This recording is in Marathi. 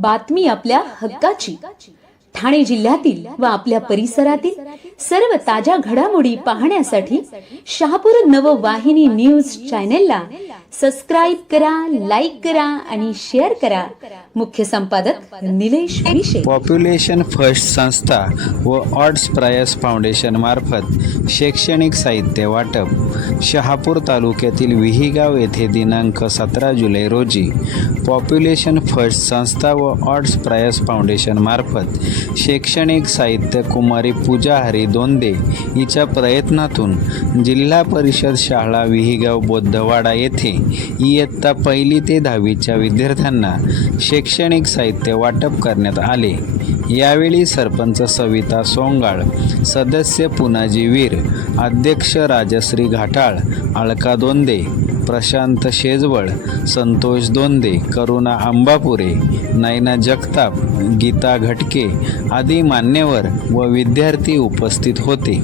बातमी आपल्या हक्काची. ठाणे जिल्ह्यातील व आपल्या परिसरातील सर्व ताज्या घडामोडी पाहण्यासाठी शहापूर नववाहिनी न्यूज चॅनेलला सबस्क्राईब करा लाईक करा आणि शेअर करा. मुख्य संपादक निलेश विशे पॉप्युलेशन फर्स्ट संस्था व ऑड्स प्रायस फाउंडेशन मार्फत शैक्षणिक साहित्य वाटप. शहापूर तालुक्यातील विहीगाव येथे दिनांक सतरा जुलै रोजी पॉप्युलेशन फर्स्ट संस्था व ऑड्स प्रायस फाउंडेशन मार्फत शैक्षणिक साहित्य कुमारी पूजा हरी दोंदे हिच्या प्रयत्नातून जिल्हा परिषद शाळा विहीगाव बौद्धवाडा येथे इयत्ता पहिली ते दहावीच्या विद्यार्थ्यांना शैक्षणिक साहित्य वाटप करण्यात आले. यावेळी सरपंच सविता सोंगाळ सदस्य पुनाजी वीर अध्यक्ष राजश्री घाटाळ अलका दोंदे प्रशांत शेजवळ संतोष दोंदे करुणा आंबापुरे नयना जगताप गीता घटके आदी मान्यवर व विद्यार्थी उपस्थित होते.